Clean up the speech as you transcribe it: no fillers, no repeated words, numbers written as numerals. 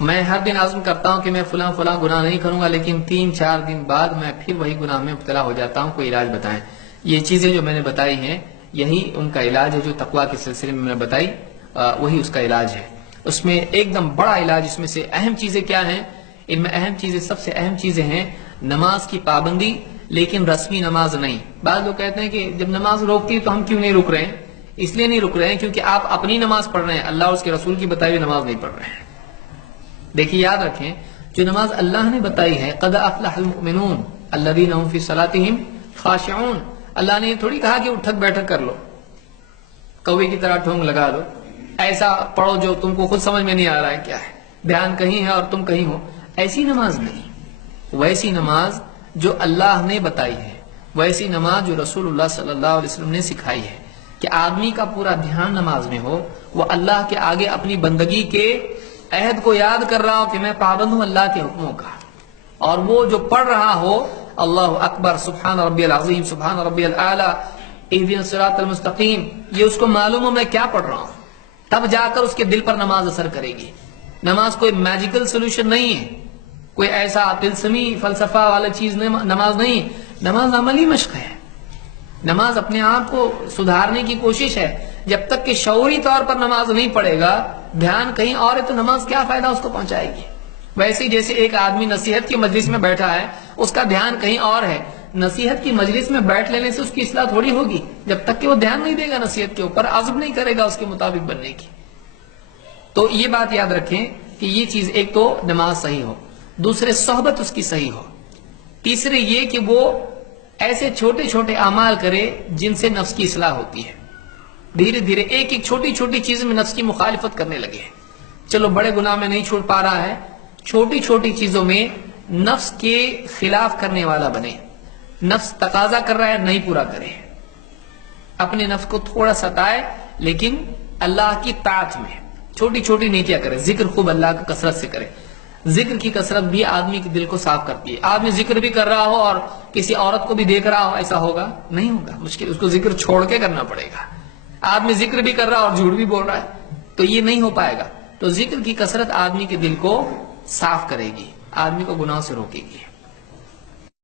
میں ہر دن عزم کرتا ہوں کہ میں فلاں گناہ نہیں کروں گا، لیکن 3-4 دن بعد میں پھر وہی گناہ میں مبتلا ہو جاتا ہوں، کوئی علاج بتائیں۔ یہ چیزیں جو میں نے بتائی ہیں یہی ان کا علاج ہے، جو تقویٰ کے سلسلے میں بتائی وہی اس کا علاج ہے۔ اس میں ایک دم بڑا علاج، اس میں سے اہم چیزیں کیا ہیں؟ ان میں اہم چیزیں، سب سے اہم چیزیں ہیں نماز کی پابندی، لیکن رسمی نماز نہیں۔ بعض لوگ کہتے ہیں کہ جب نماز روکتی ہے تو ہم کیوں نہیں رک رہے ہیں؟ اس لیے نہیں رک رہے ہیں کیونکہ آپ اپنی نماز پڑھ رہے ہیں، اللہ اور اس کے رسول کی بتائی ہوئی نماز نہیں پڑھ رہے ہیں۔ دیکھیے یاد رکھیں، جو نماز اللہ نے بتائی ہے قد افلح المؤمنون الذین هم فی صلاتهم خاشعون، اللہ نے یہ تھوڑی کہا کہ اٹھک بیٹھک کر لو، کوے کی طرح ٹھونگ لگا دو، ایسا پڑھو جو تم کو خود سمجھ میں نہیں آ رہا ہے کیا ہے، دھیان کہیں ہے اور تم کہیں ہو، ایسی نماز نہیں۔ ویسی نماز جو اللہ نے بتائی ہے، ویسی نماز جو رسول اللہ صلی اللہ علیہ وسلم نے سکھائی ہے، کہ آدمی کا پورا دھیان نماز میں ہو، وہ اللہ کے آگے اپنی بندگی کے عہد کو یاد کر رہا ہو کہ میں پابند ہوں اللہ کے حکموں کا، اور وہ جو پڑھ رہا ہو اللہ اکبر سبحان ربی العظیم سبحان ربی الاعلی اہدنا الصراط المستقیم، یہ اس کو معلوم ہو میں کیا پڑھ رہا ہوں، تب جا کر اس کے دل پر نماز اثر کرے گی۔ نماز کوئی میجیکل سولوشن نہیں ہے، کوئی ایسا طلسمی فلسفہ والا چیز نماز نہیں، نماز عملی مشق ہے، نماز اپنے آپ کو سدھارنے کی کوشش ہے۔ جب تک کہ شعوری طور پر نماز نہیں پڑھے گا، دھیان کہیں اور ہے، تو نماز کیا فائدہ اس کو پہنچائے گی؟ ویسے جیسے ایک آدمی نصیحت کی مجلس میں بیٹھا ہے، اس کا دھیان کہیں اور ہے، نصیحت کی مجلس میں بیٹھ لینے سے اس کی اصلاح تھوڑی ہوگی، جب تک کہ وہ دھیان نہیں دے گا نصیحت کے اوپر، عزم نہیں کرے گا اس کے مطابق بننے کی۔ تو یہ بات یاد رکھیں کہ یہ چیز، ایک تو نماز صحیح ہو، دوسرے صحبت اس کی صحیح ہو، تیسرے یہ کہ وہ ایسے چھوٹے چھوٹے اعمال کرے جن سے نفس کی اصلاح ہوتی ہے۔ دھیرے دھیرے ایک ایک چھوٹی چھوٹی چیز میں نفس کی مخالفت کرنے لگے، چلو بڑے گناہ میں نہیں چھوڑ پا رہا ہے، چھوٹی چھوٹی چیزوں میں نفس کے خلاف کرنے والا بنے، نفس تقاضا کر رہا ہے نہیں پورا کرے، اپنے نفس کو تھوڑا ستائے لیکن اللہ کی طاعت میں چھوٹی چھوٹی نیکیاں کرے، ذکر خوب اللہ کا کثرت سے کرے۔ ذکر کی کثرت بھی آدمی کے دل کو صاف کرتی ہے۔ آدمی ذکر بھی کر رہا ہو اور کسی عورت کو بھی دیکھ رہا ہو، ایسا ہوگا نہیں ہوگا، مشکل، اس کو ذکر چھوڑ کے کرنا پڑے گا۔ آدمی ذکر بھی کر رہا اور جھوٹ بھی بول رہا ہے تو یہ نہیں ہو پائے گا۔ تو ذکر کی کثرت آدمی کے دل کو صاف کرے گی، آدمی کو گناہ سے روکے گی۔